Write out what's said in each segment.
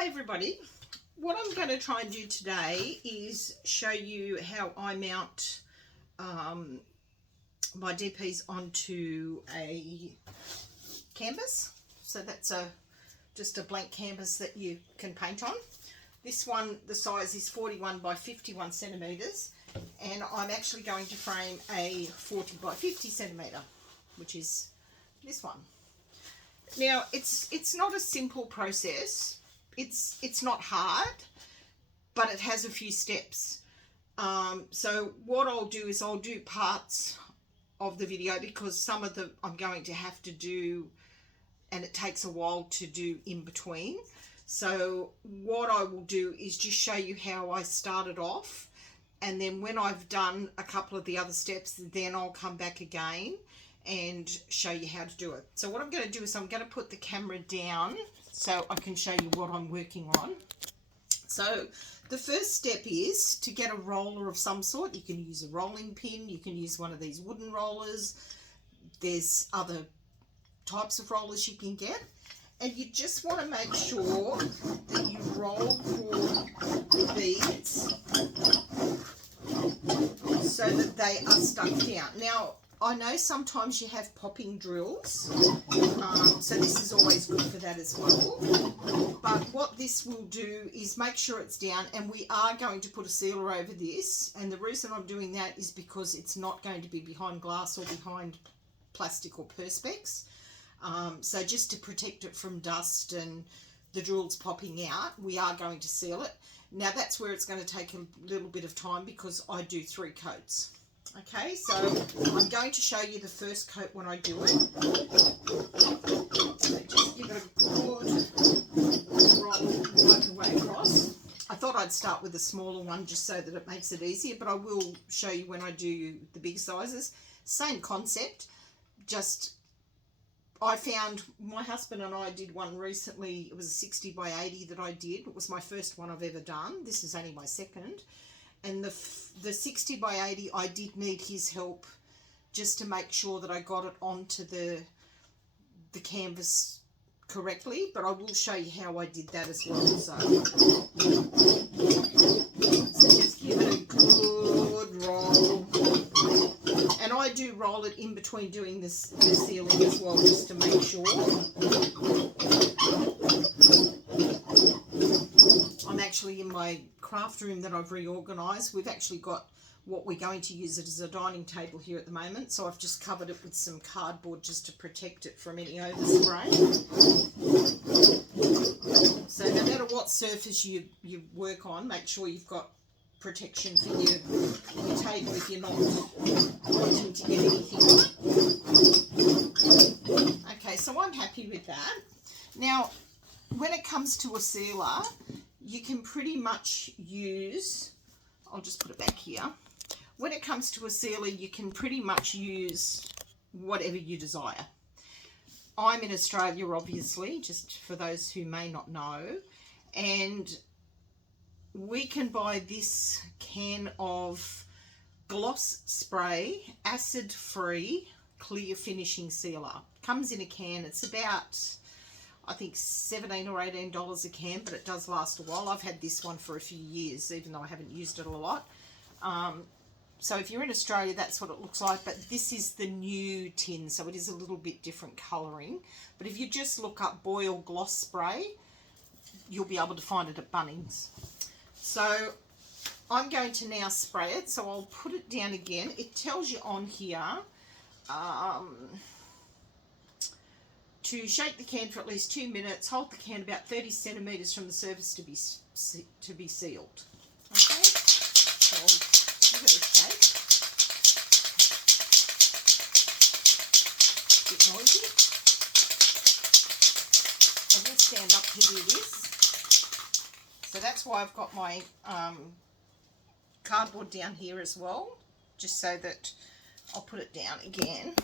Hi everybody, what I'm going to try and do today is show you how I mount my DPs onto a canvas. So that's just a blank canvas that you can paint on. This one, the size is 41 by 51 centimetres, and I'm actually going to frame a 40 by 50 centimetre, which is this one. Now it's not a simple process. It's not hard, but it has a few steps. So what I'll do is I'll do parts of the video because some of them I'm going to have to do, and it takes a while to do in between. So what I will do is just show you how I started off, and then when I've done a couple of the other steps, then I'll come back again and show you how to do it. So what I'm going to do is I'm going to put the camera down so I can show you what I'm working on. So the first step is to get a roller of some sort. You can use a rolling pin, you can use one of these wooden rollers. There's other types of rollers you can get. And you just want to make sure that you roll your beads so that they are stuck down. Now, I know sometimes you have popping drills, so this is always good for that as well. But what this will do is make sure it's down, and we are going to put a sealer over this. And the reason I'm doing that is because it's not going to be behind glass or behind plastic or perspex. So just to protect it from dust and the drills popping out, we are going to seal it. Now that's where it's going to take a little bit of time because I do 3 coats. Okay, so I'm going to show you the first coat when I do it. So just give it a good roll right the way across. I thought I'd start with a smaller one just so that it makes it easier, but I will show you when I do the big sizes. Same concept, just I found my husband and I did one recently. It was a 60 by 80 that I did. It was my first one I've ever done. This is only my second. And the 60 by 80, I did need his help just to make sure that I got it onto the canvas correctly, but I will show you how I did that as well. So just give it a good roll. And I do roll it in between doing the sealing as well, just to make sure. I'm actually in my craft room that I've reorganised. We've actually got what we're going to use it as a dining table here at the moment, so I've just covered it with some cardboard just to protect it from any overspray. So no matter what surface you work on, make sure you've got protection for your table if you're not wanting to get anything on it. Okay, so I'm happy with that. Now, when it comes to a sealer, you can pretty much use, I'll just put it back here. When it comes to a sealer, you can pretty much use whatever you desire. I'm in Australia, obviously, just for those who may not know, and we can buy this can of Gloss Spray acid-free clear finishing sealer. Comes in a can. It's about, I think, $17 or $18 a can, but it does last a while. I've had this one for a few years, even though I haven't used it a lot. So if you're in Australia, that's what it looks like, but this is the new tin, so it is a little bit different colouring. But if you just look up Boyle Gloss Spray, you'll be able to find it at Bunnings. So I'm going to now spray it, so I'll put it down again. It tells you on here to shake the can for at least 2 minutes, hold the can about 30 centimetres from the surface to be sealed. Okay, so I'll give it a shake. A bit noisy. I will stand up to do this. So that's why I've got my cardboard down here as well, just so that I'll put it down again.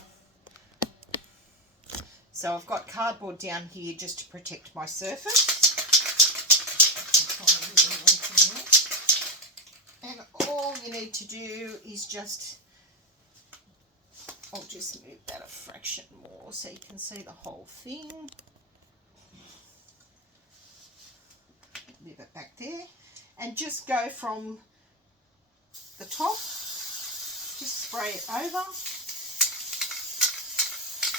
So I've got cardboard down here just to protect my surface. And all you need to do is just, I'll just move that a fraction more so you can see the whole thing. bit of it back there. And just go from the top, just spray it over.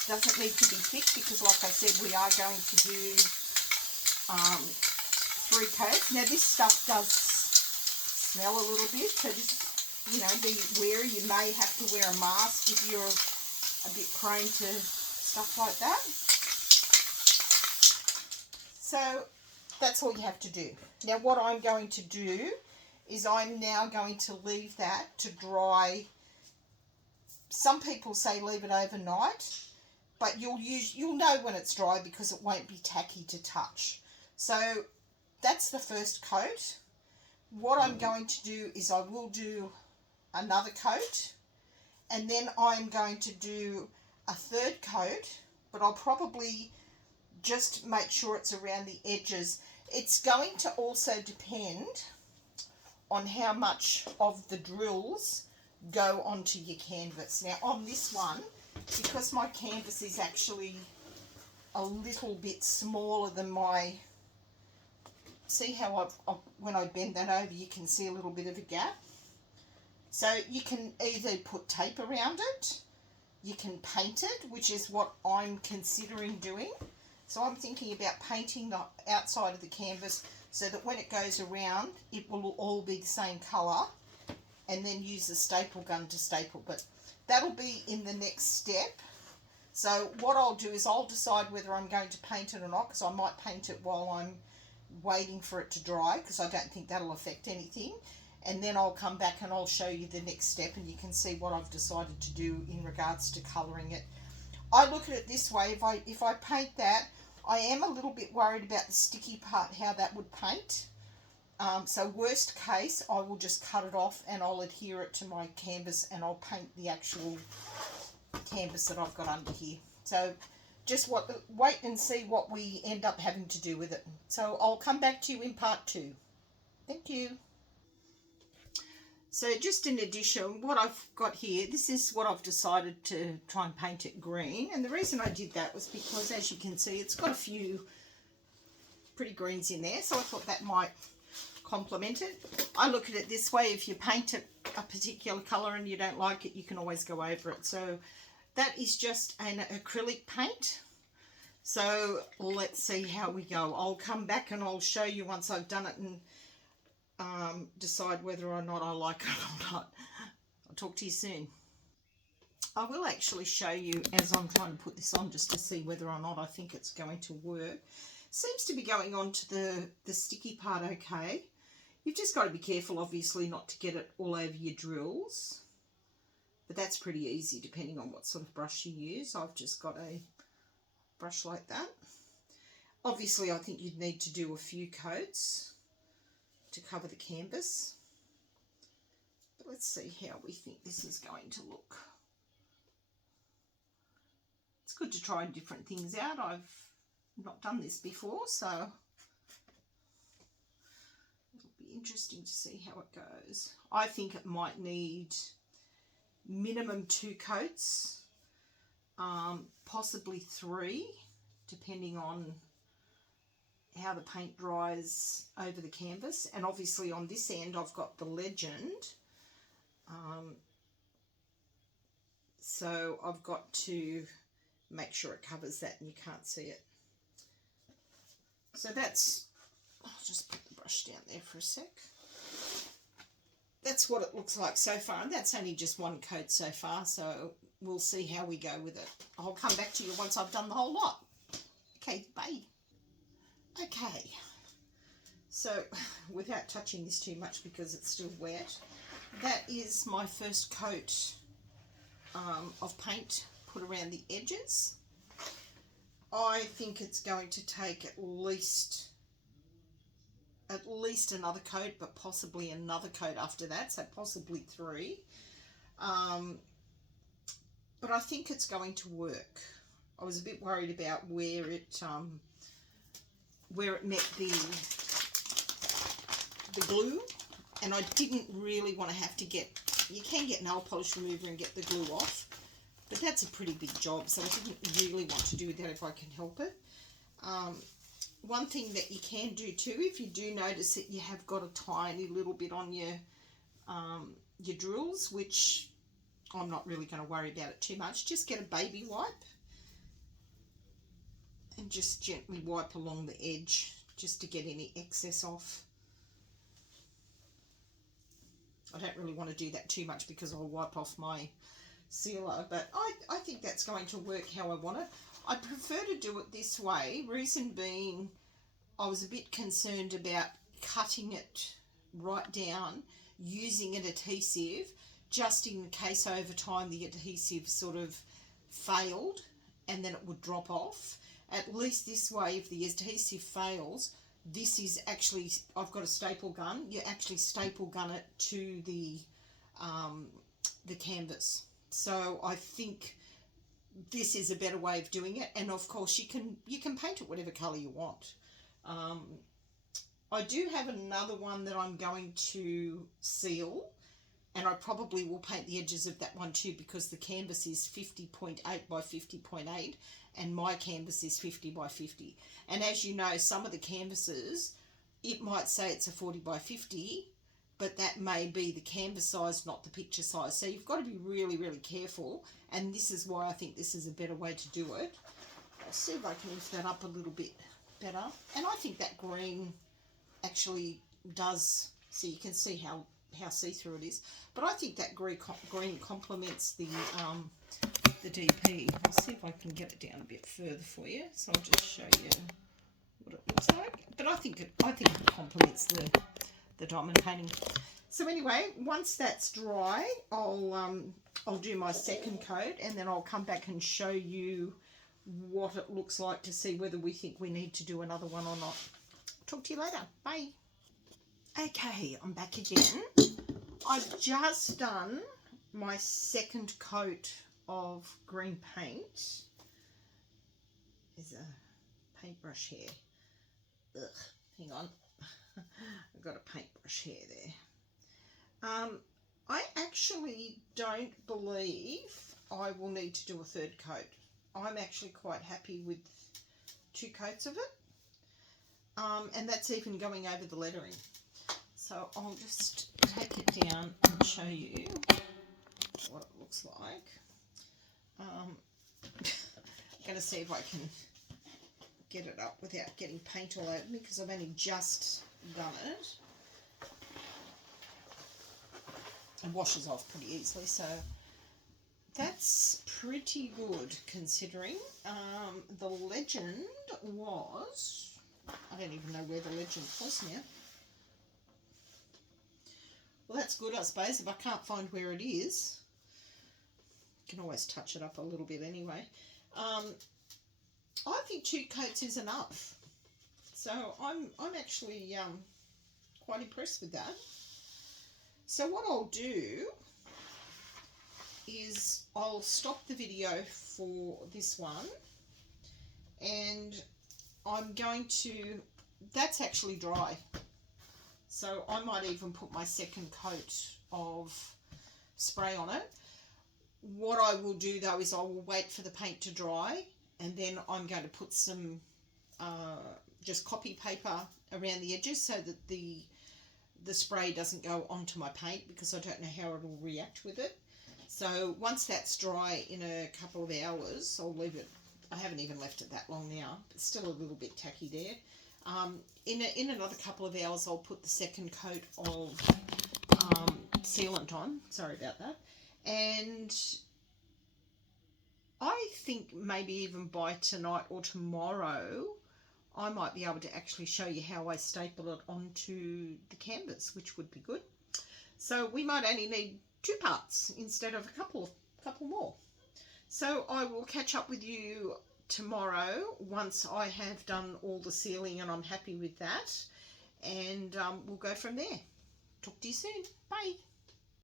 Doesn't need to be thick because, like I said, we are going to do 3 coats. Now this stuff does smell a little bit, so just, you know, be wary. You may have to wear a mask if you're a bit prone to stuff like that. So that's all you have to do. Now what I'm going to do is I'm now going to leave that to dry. Some people say leave it overnight, but you'll know when it's dry because it won't be tacky to touch. So that's the first coat. What I'm going to do is I will do another coat, and then I'm going to do a 3rd coat, but I'll probably just make sure it's around the edges. It's going to also depend on how much of the drills go onto your canvas. Now on this one, because my canvas is actually a little bit smaller than my, see how when I bend that over you can see a little bit of a gap. So you can either put tape around it, you can paint it, which is what I'm considering doing. So I'm thinking about painting the outside of the canvas so that when it goes around it will all be the same colour, and then use the staple gun to staple. But that'll be in the next step. So what I'll do is I'll decide whether I'm going to paint it or not, because I might paint it while I'm waiting for it to dry, because I don't think that'll affect anything. And then I'll come back and I'll show you the next step, and you can see what I've decided to do in regards to colouring it. I look at it this way: if I paint that, I am a little bit worried about the sticky part, how that would paint. So worst case, I will just cut it off and I'll adhere it to my canvas, and I'll paint the actual canvas that I've got under here. So just wait and see what we end up having to do with it. So I'll come back to you in part 2. Thank you. So just in addition, what I've got here, this is what I've decided to try and paint it green. And the reason I did that was because, as you can see, it's got a few pretty greens in there. So I thought that might complement it. I look at it this way: if you paint it a particular colour and you don't like it, you can always go over it. So that is just an acrylic paint. So let's see how we go. I'll come back and I'll show you once I've done it and decide whether or not I like it or not. I'll talk to you soon. I will actually show you as I'm trying to put this on, just to see whether or not I think it's going to work. Seems to be going on to the sticky part okay. You've just got to be careful, obviously, not to get it all over your drills. But that's pretty easy depending on what sort of brush you use. I've just got a brush like that. Obviously, I think you'd need to do a few coats to cover the canvas. But let's see how we think this is going to look. It's good to try different things out. I've not done this before, so it'll be interesting to see how it goes. I think it might need minimum 2 coats, possibly 3, depending on how the paint dries over the canvas. And obviously on this end I've got the legend, so I've got to make sure it covers that and you can't see it. So that's, I'll just put the brush down there for a sec. That's what it looks like so far, and that's only just 1 coat so far, so we'll see how we go with it. I'll come back to you once I've done the whole lot. Okay, bye. Okay, so without touching this too much because it's still wet, that is my first coat of paint put around the edges. I think it's going to take at least another coat, but possibly another coat after that, so possibly 3. But I think it's going to work. I was a bit worried about where it met the glue, and I didn't really want to have to get, you can get nail polish remover and get the glue off, but that's a pretty big job, so I didn't really want to do that if I can help it. one thing that you can do too, if you do notice that you have got a tiny little bit on your drills, which I'm not really going to worry about it too much, just get a baby wipe and just gently wipe along the edge just to get any excess off. I don't really want to do that too much because I'll wipe off my sealer, but I think that's going to work how I want it. I prefer to do it this way, reason being I was a bit concerned about cutting it right down using an adhesive, just in case over time the adhesive sort of failed and then it would drop off. At least this way, if the adhesive fails, this is actually, I've got a staple gun, you actually staple gun it to the canvas. So I think this is a better way of doing it, and of course you can paint it whatever colour you want. I do have another one that I'm going to seal, and I probably will paint the edges of that one too, because the canvas is 50.8 by 50.8 and my canvas is 50 by 50. And as you know, some of the canvases, it might say it's a 40 by 50, but that may be the canvas size, not the picture size. So you've got to be really, really careful, and this is why I think this is a better way to do it. I'll see if I can lift that up a little bit better. And I think that green actually does, so you can see how see-through it is, but I think that green complements the DP. I'll see if I can get it down a bit further for you, so I'll just show you what it looks like. But I think it complements the diamond painting. So anyway, once that's dry, I'll do my second coat, and then I'll come back and show you what it looks like to see whether we think we need to do another one or not. Talk to you later. Bye. Okay, I'm back again. I've just done my second coat of green paint. There's a paintbrush here. Ugh, hang on. I've got a paintbrush here there. I actually don't believe I will need to do a third coat. I'm actually quite happy with 2 coats of it. And that's even going over the lettering. So I'll just take it down and show you what it looks like. I'm going to see if I can get it up without getting paint all over me, because I've only just done it. It washes off pretty easily, so that's pretty good considering. The legend was, I don't even know where the legend was now. Well, that's good, I suppose. If I can't find where it is, I can always touch it up a little bit anyway. I think 2 coats is enough. So I'm actually quite impressed with that. So what I'll do is I'll stop the video for this one, and I'm going to, that's actually dry. So I might even put my second coat of spray on it. What I will do though is I will wait for the paint to dry, and then I'm going to put some just copy paper around the edges so that the spray doesn't go onto my paint, because I don't know how it will react with it. So once that's dry in a couple of hours, I'll leave it. I haven't even left it that long now, but still a little bit tacky there. In another couple of hours, I'll put the second coat of sealant on. Sorry about that. And I think maybe even by tonight or tomorrow, I might be able to actually show you how I staple it onto the canvas, which would be good. So we might only need 2 parts instead of a couple more. So I will catch up with you tomorrow once I have done all the sealing and I'm happy with that, and we'll go from there. Talk to you soon. Bye.